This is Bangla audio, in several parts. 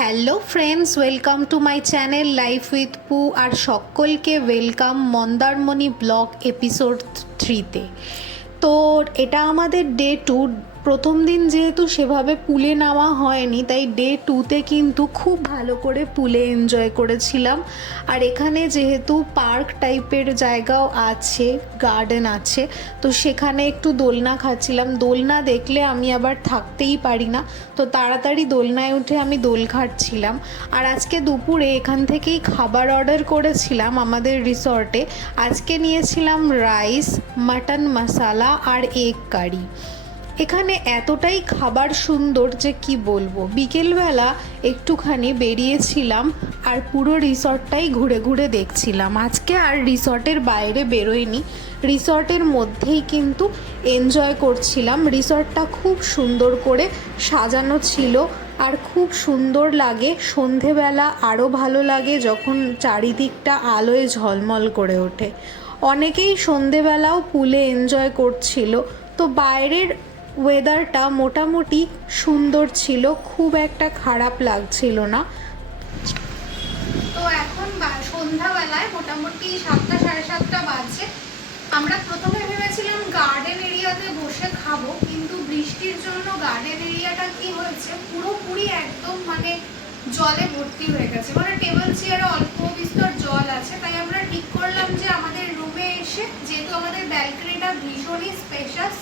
Hello friends, welcome to my channel life with পু। আর সকলকে ওয়েলকাম মন্দারমণি ব্লগ এপিসোড 3তে। তো এটা আমাদের ডে 2। প্রথম দিন যেহেতু সেভাবে পুলে নামা হয়নি, তাই ডে 2তে কিন্তু খুব ভালো করে পুলে এনজয় করেছিলাম। আর এখানে যেহেতু পার্ক টাইপের জায়গাও আছে, গার্ডেন আছে, তো সেখানে একটু দোলনা খাচ্ছিলাম। দোলনা দেখলে আমি আবার থাকতেই পারি না, তো তাড়াতাড়ি দোলনায় উঠে আমি দোল খাচ্ছিলাম। আর আজকে দুপুরে এখান থেকেই খাবার অর্ডার করেছিলাম আমাদের রিসর্টে। আজকে নিয়েছিলাম রাইস, মাটন মশালা আর এগ কারি। এখানে এতটাই খাবার সুন্দর যে কি বলবো। বিকেলবেলা একটুখানি বেরিয়েছিলাম আর পুরো রিসর্টটাই ঘুরে ঘুরে দেখছিলাম। আজকে আর রিসর্টের বাইরে বেরোইনি, রিসর্টের মধ্যেই কিন্তু এনজয় করছিলাম। রিসর্টটা খুব সুন্দর করে সাজানো ছিল আর খুব সুন্দর লাগে। সন্ধেবেলা আরও ভালো লাগে যখন চারিদিকটা আলোয় ঝলমল করে ওঠে। অনেকেই সন্ধেবেলাও পুলে এনজয় করছিল। তো বাইরের ওয়েদারটা মোটামুটি সুন্দর ছিল, খুব একটা খারাপ লাগছিল না। তো এখন সন্ধ্যাবেলায় মোটামুটি 7টা সাড়ে 7টা বাজছে। আমরা প্রথমে ভেবেছিলাম গার্ডেন এরিয়াতে বসে খাবো, কিন্তু বৃষ্টির জন্য গার্ডেন এরিয়াটা কি হয়েছে, পুরোপুরি একদম জলে ভর্তি হয়ে গেছে। টেবিল চেয়ারে অল্প বিস্তর জল আছে। তাই আমরা ঠিক করলাম যে আমাদের রুমে এসে, যেহেতু আমাদের ব্যালকনিটা ভীষণই স্পেশাস,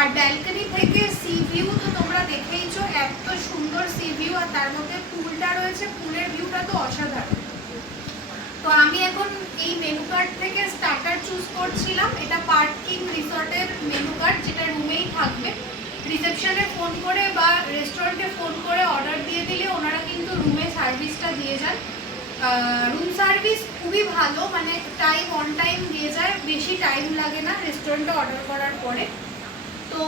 আর ব্যালকনি থেকে সি ভিউ তো তোমরা দেখেইছো, এত সুন্দর সি ভিউ, আর তার মধ্যে পুলটা রয়েছে, পুলের ভিউটা তো অসাধারণ। তো আমি এখন এই মেনু কার্ড থেকে স্টার্টার চুজ করছিলাম। এটা পার্কিং রিসর্টের মেনু কার্ড, যেটা রুমেই থাকবে। রিসেপশনে ফোন করে বা রেস্টুরেন্টে ফোন করে অর্ডার দিয়ে দিলে ওনারা কিন্তু রুমে সার্ভিসটা দিয়ে যান। রুম সার্ভিস খুবই ভালো, টাইম অন টাইম দিয়ে যায়, বেশি টাইম লাগে না রেস্টুরেন্টে অর্ডার করার পরে। তো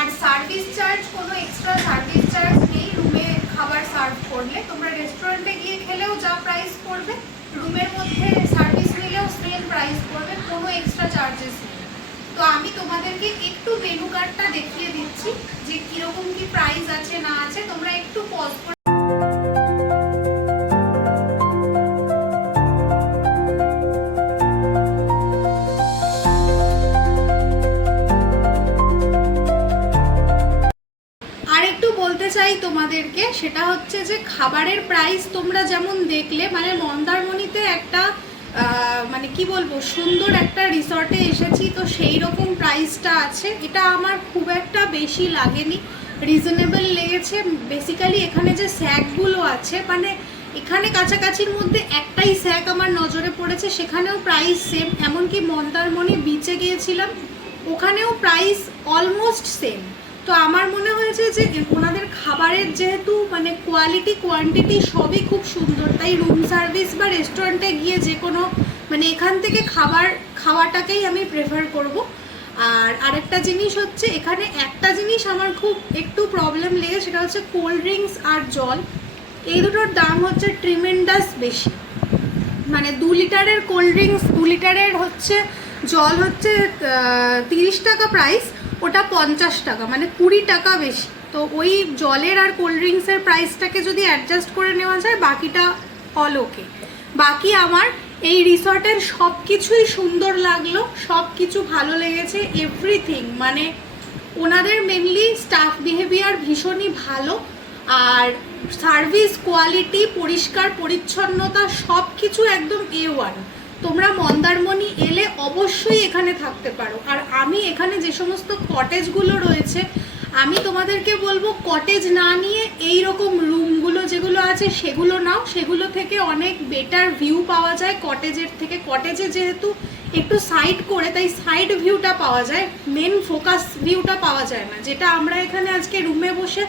আর সার্ভিস চার্জ, কোনো এক্সট্রা সার্ভিস চার্জ নেই রুমে খাবার সার্ভ করলে। তোমরা রেস্টুরেন্টে গিয়ে খেলেও যা প্রাইস পড়বে, রুমের মধ্যে সার্ভিস নিলেও সেম প্রাইস পড়বে, কোনো এক্সট্রা চার্জেস নেই। তো আমি তোমাদেরকে একটু মেনু কার্ডটা দেখিয়ে দিচ্ছি যে কীরকম কি প্রাইস আছে না আছে। তোমরা একটু পজ করে চাই তোমাদেরকে, সেটা হচ্ছে যে খাবারের প্রাইস তোমরা যেমন দেখলে, মন্দারমণিতে একটা কি বলবো, সুন্দর একটা রিসর্টে এসেছি, তো সেই রকম প্রাইসটা আছে। এটা আমার খুব একটা বেশি লাগেনি, রিজনেবল লেগেছে। বেসিক্যালি এখানে যে স্যাকগুলো আছে, এখানে কাছাকাছির মধ্যে একটাই স্যাক আমার নজরে পড়েছে, সেখানেও প্রাইস সেম। এমনকি মন্দারমণি বিচে গিয়েছিলাম, ওখানেও প্রাইস অলমোস্ট সেম। তো আমার মনে হয়েছে যে ওনাদের খাবারের যেহেতু কোয়ালিটি কোয়ান্টিটি সবই খুব সুন্দর, তাই রুম সার্ভিস বা রেস্টুরেন্টে গিয়ে যে কোনো এখান থেকে খাওয়াটাকেই আমি প্রেফার করব। আর আরেকটা জিনিস হচ্ছে, এখানে একটা জিনিস আমার খুব একটু প্রবলেম লেগে, সেটা হচ্ছে কোল্ড ড্রিঙ্কস আর জল। এই দুটোর দাম হচ্ছে ট্রিমেন্ডাস বেশি। 2 লিটারের কোল্ড ড্রিঙ্কস, 2 লিটারের হচ্ছে জল হচ্ছে 30 টাকা প্রাইস, ওটা 50 টাকা, 20 টাকা বেশি। তো ওই জলের আর কোল্ড ড্রিঙ্কসের প্রাইসটাকে যদি অ্যাডজাস্ট করে নেওয়া যায়, বাকিটা অল ওকে। বাকি আমার এই রিসর্টের সব কিছুই সুন্দর লাগলো, সব কিছু ভালো লেগেছে, এভরিথিং। ওনাদের মেনলি স্টাফ বিহেভিয়ার ভীষণই ভালো, আর সার্ভিস কোয়ালিটি, পরিষ্কার পরিচ্ছন্নতা সব কিছু একদম A1। তোমরা মন্দারমণি এলে অবশ্যই এখানে থাকতে পারো। আর আমি এখানে যে সমস্ত কটেজগুলো রয়েছে, আমি তোমাদেরকে বলবো কটেজ না নিয়ে এই রকম রুমগুলো যেগুলো আছে সেগুলো নাও, সেগুলো থেকে অনেক বেটার ভিউ পাওয়া যায় কটেজের থেকে। কটেজে যেহেতু একটু সাইড করে, তাই সাইড ভিউটা পাওয়া যায়, মেন ফোকাস ভিউটা পাওয়া যায় না। যেটা আমরা এখানে আজকে রুমে বসে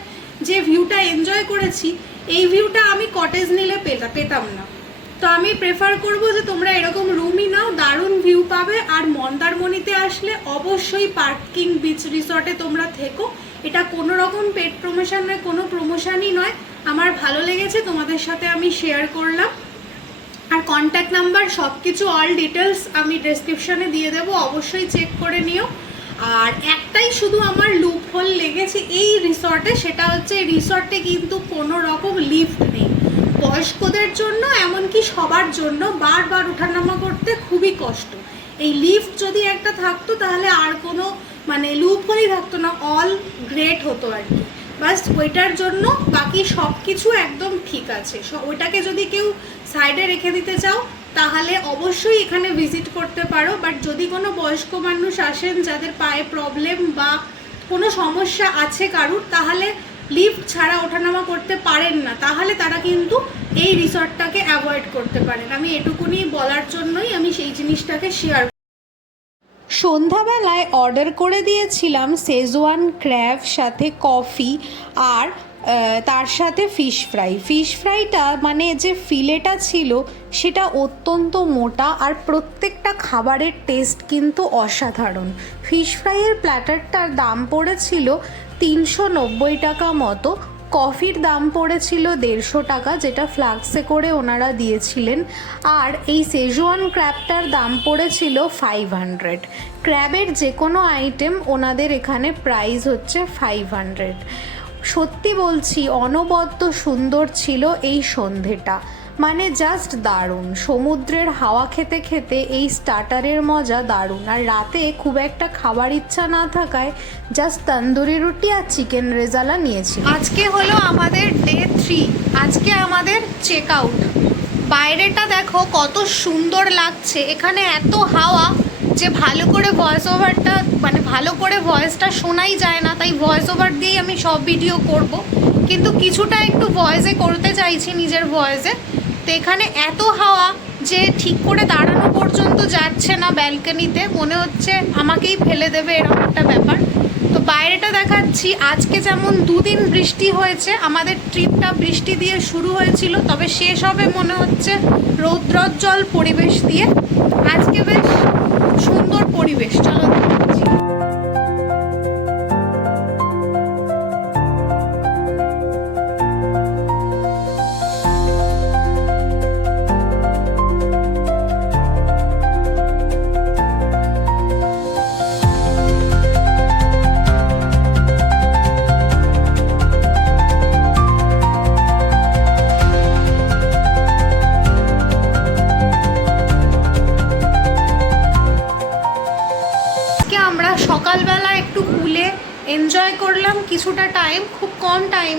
যে ভিউটা এনজয় করেছি, এই ভিউটা আমি কটেজ নিলে পেতাম না। তো আমি প্রেফার করব যে তোমরা এরকম রুমই নাও, দারুণ ভিউ পাবে। আর মন্দারমণিতে আসলে অবশ্যই পার্কিং বিচ রিসর্টে তোমরা থেকো। এটা কোনো রকম পেড প্রমোশন নয়, কোনো প্রমোশনই নয়, আমার ভালো লেগেছে, তোমাদের সাথে আমি শেয়ার করলাম। আর কন্ট্যাক্ট নাম্বার সব কিছু অল ডিটেলস আমি ডেসক্রিপশনে দিয়ে দেবো, অবশ্যই চেক করে নিও। আর একটাই শুধু আমার লুপ হোল লেগেছে এই রিসর্টে, সেটা হচ্ছে রিসর্টে কিন্তু কোনো রকম লিফট নেই। বয়স্কদের জন্য এমনকি সবার জন্য বারবার ওঠানামা করতে খুবই কষ্ট। এই লিফট যদি একটা থাকতো তাহলে আর কোনো মানে লুপ হোলই থাকতো না, অল গ্রেট হতো আর কি। বাস ওইটার জন্য বাকি সব কিছু একদম ঠিক আছে। ওইটাকে যদি কেউ সাইডে রেখে দিতে চাও তাহলে অবশ্যই এখানে ভিজিট করতে পারো। বাট যদি কোনো বয়স্ক মানুষ আসেন যাদের পায়ে প্রবলেম বা কোনো সমস্যা আছে কারুর, তাহলে লিফট ছাড়া ওঠানামা করতে পারেন না, তাহলে তারা কিন্তু এই রিসর্টটাকে অ্যাভয়েড করতে পারেন। আমি এটুকুনি বলার জন্যই আমি সেই জিনিসটাকে শেয়ার। সন্ধ্যাবেলায় অর্ডার করে দিয়েছিলাম শেজওয়ান ক্র্যাব সাথে কফি আর তার সাথে ফিশ ফ্রাই। ফিশ ফ্রাইটা মানে যে ফিলেটা ছিল সেটা অত্যন্ত মোটা আর প্রত্যেকটা খাবারের টেস্ট কিন্তু অসাধারণ। ফিশ ফ্রাইয়ের প্ল্যাটারটার দাম পড়েছিল 390 টাকা মতো। কফির দাম পড়েছিল 150 টাকা, যেটা ফ্লাক্সে করে ওনারা দিয়েছিলেন। আর এই সেজওয়ান ক্র্যাবটার দাম পড়েছিল 500। ক্র্যাবের যে কোনো আইটেম ওনাদের এখানে প্রাইস হচ্ছে 500। সত্যি বলছি অনবদ্য সুন্দর ছিল এই সন্ধেটা, মানে জাস্ট দারুণ। সমুদ্রের হাওয়া খেতে খেতে এই স্টার্টারের মজা দারুণ। আর রাতে খুব একটা খাবার ইচ্ছা না থাকায় জাস্ট তন্দুরি রুটি আর চিকেন রেজালা নিয়েছি। আজকে হলো আমাদের ডে 3। আজকে আমাদের চেক আউট। বাইরেটা দেখো কত সুন্দর লাগছে, এখানে এত হাওয়া যে ভালো করে ভয়েস ওভারটা মানে ভালো করে ভয়েসটা শোনাই যায় না, তাই ভয়েস ওভার দিয়েই আমি সব ভিডিও করব। কিন্তু কিছুটা একটু ভয়েসে করতে চাইছি নিজের ভয়েসে। তো এখানে এত হাওয়া যে ঠিক করে দাঁড়ানো পর্যন্ত যাচ্ছে না ব্যালকনিতে, মনে হচ্ছে আমাকেই ফেলে দেবে এরকম একটা ব্যাপার। তো বাইরেটা দেখাচ্ছি। আজকে যেমন 2 দিন বৃষ্টি হয়েছে, আমাদের ট্রিপটা বৃষ্টি দিয়ে শুরু হয়েছিল, তবে শেষ হবে মনে হচ্ছে রৌদ্রোজ্জ্বল পরিবেশ দিয়ে। আজকে বেশ সুন্দর পরিবেশ, চলো দেখাচ্ছি। সকালবেলা একটু পুলে এনজয় করলাম কিছুটা টাইম, খুব কম টাইম,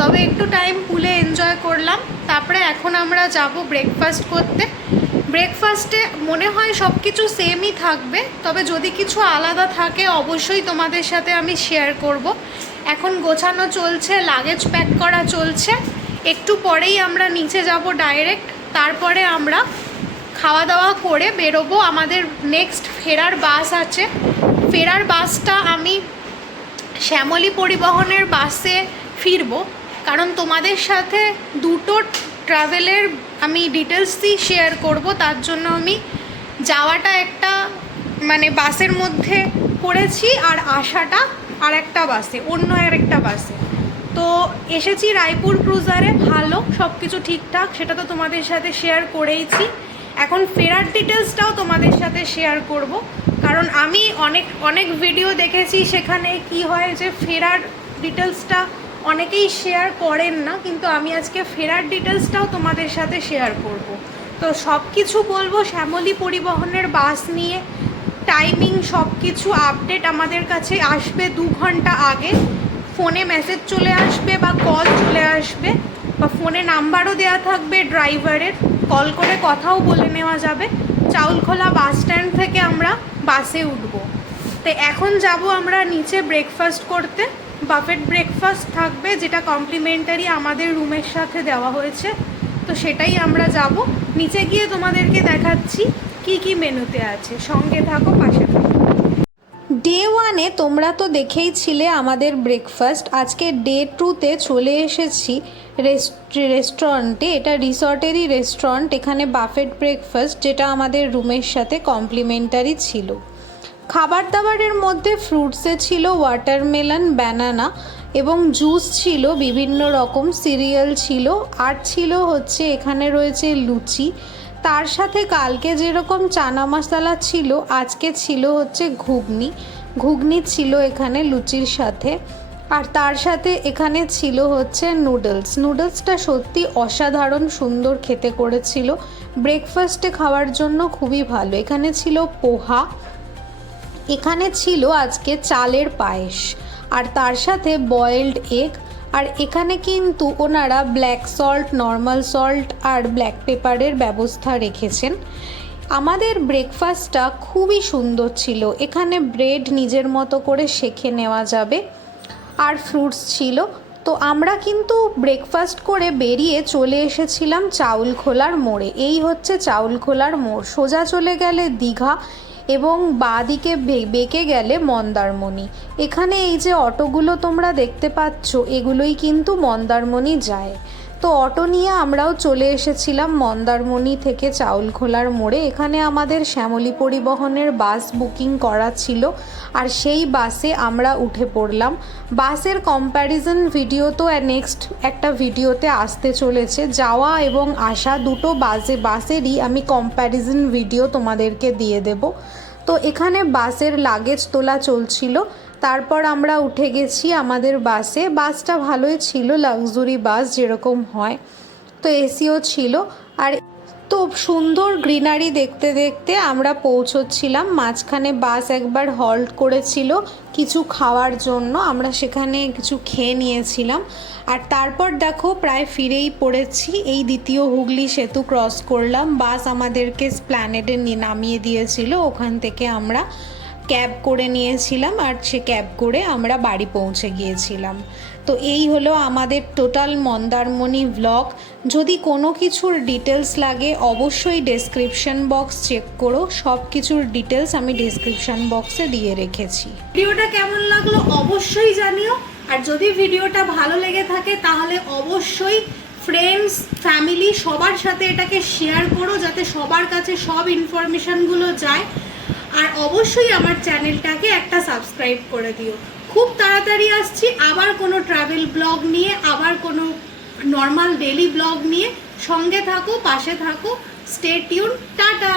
তবে একটু টাইম পুলে এনজয় করলাম। তারপরে এখন আমরা যাব ব্রেকফাস্ট করতে। ব্রেকফাস্টে মনে হয় সব কিছু সেমই থাকবে, তবে যদি কিছু আলাদা থাকে অবশ্যই তোমাদের সাথে আমি শেয়ার করব। এখন গোছানো চলছে, লাগেজ প্যাক করা চলছে। একটু পরেই আমরা নিচে যাব ডাইরেক্ট। তারপরে আমরা খাওয়া দাওয়া করে বেরোবো। আমাদের নেক্সট ফেরার বাস আছে। ফেরার বাসটা আমি শ্যামলী পরিবহনের বাসে ফিরবো, কারণ তোমাদের সাথে দুটো ট্রাভেলের আমি ডিটেলসই শেয়ার করব। তার জন্য আমি যাওয়াটা একটা মানে বাসের মধ্যে করেছি আর আসাটা আর একটা বাসে, অন্য আরেকটা বাসে। তো এসেছি রায়পুর ক্রুজারে, ভালো সব কিছু ঠিকঠাক, সেটা তো তোমাদের সাথে শেয়ার করেইছি। এখন ফেরার ডিটেলসটাও তোমাদের সাথে শেয়ার করব, কারণ আমি অনেক ভিডিও দেখেছি, সেখানে কি হয় যে ফেরার ডিটেলসটা অনেকেই শেয়ার করেন না, কিন্তু আমি আজকে ফেরার ডিটেলসটাও তোমাদের সাথে শেয়ার করব। তো সব কিছু বলবো শ্যামলী পরিবহনের বাস নিয়ে। টাইমিং সব কিছু আপডেট আমাদের কাছে আসবে 2 ঘন্টা আগে। ফোনে মেসেজ চলে আসবে বা কল চলে আসবে, বা ফোনে নাম্বারও দেওয়া থাকবে ড্রাইভারের, কল করে কথাও বলে নেওয়া যাবে। চাউলখোলা বাস স্ট্যান্ড থেকে আমরা বাসে উঠব। তো এখন যাব আমরা নিচে ব্রেকফাস্ট করতে। বাফেট ব্রেকফাস্ট থাকবে, যেটা কমপ্লিমেন্টারি আমাদের রুমের সাথে দেওয়া হয়েছে। তো সেটাই আমরা যাব। নিচে গিয়ে তোমাদেরকে দেখাচ্ছি কি কি মেনুতে আছে। সঙ্গে থাকো, পাশে থাকো। ডে 1-এ তোমরা তো দেখেইছিলে আমাদের ব্রেকফাস্ট। আজকে ডে 2-তে চলে এসেছি রেস্টুরেন্টে। এটা রিসর্টেরই রেস্টুরেন্ট। এখানে বাফেট ব্রেকফাস্ট, যেটা আমাদের রুমের সাথে কমপ্লিমেন্টারি ছিল। খাবার দাবারের মধ্যে ফ্রুটসে ছিল ওয়াটারমেলন, ব্যানানা এবং জুস ছিল, বিভিন্ন রকম সিরিয়াল ছিল, আর ছিল হচ্ছে এখানে রয়েছে লুচি। তার সাথে কালকে যেরকম চানা মশলা ছিল, আজকে ছিল হচ্ছে ঘুগনি। ঘুগনি ছিল এখানে লুচির সাথে, আর তার সাথে এখানে ছিল হচ্ছে নুডলসটা সত্যি অসাধারণ সুন্দর খেতে করেছিল। ব্রেকফাস্টে খাওয়ার জন্য খুবই ভালো। এখানে ছিল পোহা, এখানে ছিল আজকে চালের পায়েস, আর তার সাথে বয়েলড এগ। আর এখানে কিন্তু ওনারা ব্ল্যাক সল্ট, নর্মাল সল্ট আর ব্ল্যাক পেপারের ব্যবস্থা রেখেছেন। আমাদের ব্রেকফাস্টটা খুবই সুন্দর ছিল। এখানে ব্রেড নিজের মতো করে সেঁকে নেওয়া যাবে, আর ফ্রুটস ছিল। তো আমরা কিন্তু ব্রেকফাস্ট করে বেরিয়ে চলে এসেছিলাম চাউলখোলার মোড়ে। এই হচ্ছে চাউলখোলার মোড়। সোজা চলে গেলে দীঘা এবং বাঁদিকে বেঁকে গেলে মন্দারমণি। এখানে এই যে অটোগুলো তোমরা দেখতে পাচ্ছ, এগুলোই কিন্তু মন্দারমণি যায়। তো অটো নিয়ে আমরাও চলে এসেছিলাম মন্দারমণি থেকে চাউলখোলার মোড়ে। এখানে আমাদের শ্যামলী পরিবহনের বাস বুকিং করা ছিল, আর সেই বাসে আমরা উঠে পড়লাম। বাসের কম্প্যারিজন ভিডিও তো নেক্সট একটা ভিডিওতে আসতে চলেছে। যাওয়া এবং আসা দুটো বাসেরই আমি কম্প্যারিজন ভিডিও তোমাদেরকে দিয়ে দেব। তো এখানে বাসের লাগেজ তোলা চলছিল, তারপর আমরা উঠে গেছি আমাদের বাসে। বাসটা ভালোই ছিল, লাক্সারি বাস যেরকম হয়, তো এসিও ছিল। আর তো সুন্দর গ্রিনারি দেখতে দেখতে আমরা পৌঁছচ্ছিলাম। মাঝখানে বাস একবার হল্ট করেছিল কিছু খাওয়ার জন্য, আমরা সেখানে কিছু খেয়ে নিয়েছিলাম। আর তারপর দেখো প্রায় ফিরেই পড়েছি। এই দ্বিতীয় হুগলি সেতু ক্রস করলাম। বাস আমাদেরকে এসপ্ল্যানেডে নামিয়ে দিয়েছিল, ওখান থেকে আমরা ক্যাব করে নিয়েছিলাম, আর সে ক্যাব করে আমরা বাড়ি পৌঁছে গিয়েছিলাম। তো এই হলো আমাদের টোটাল মন্দারমণি ব্লগ। যদি কোনো কিছুর ডিটেলস লাগে অবশ্যই ডেসক্রিপশন বক্স চেক করো, সব কিছুর ডিটেলস আমি ডেসক্রিপশন বক্সে দিয়ে রেখেছি। ভিডিওটা কেমন লাগলো অবশ্যই জানিও, আর যদি ভিডিওটা ভালো লেগে থাকে তাহলে অবশ্যই ফ্রেন্ডস, ফ্যামিলি সবার সাথে এটাকে শেয়ার করো, যাতে সবার কাছে সব ইনফরমেশানগুলো যায়। আর অবশ্যই আমার চ্যানেলটাকে একটা সাবস্ক্রাইব করে দিও। খুব তাড়াতাড়ি আসছি আবার কোনো ট্রাভেল ব্লগ নিয়ে, আবার কোনো নর্মাল ডেলি ব্লগ নিয়ে। সঙ্গে থাকো, পাশে থাকো, স্টে টিউন, টাটা।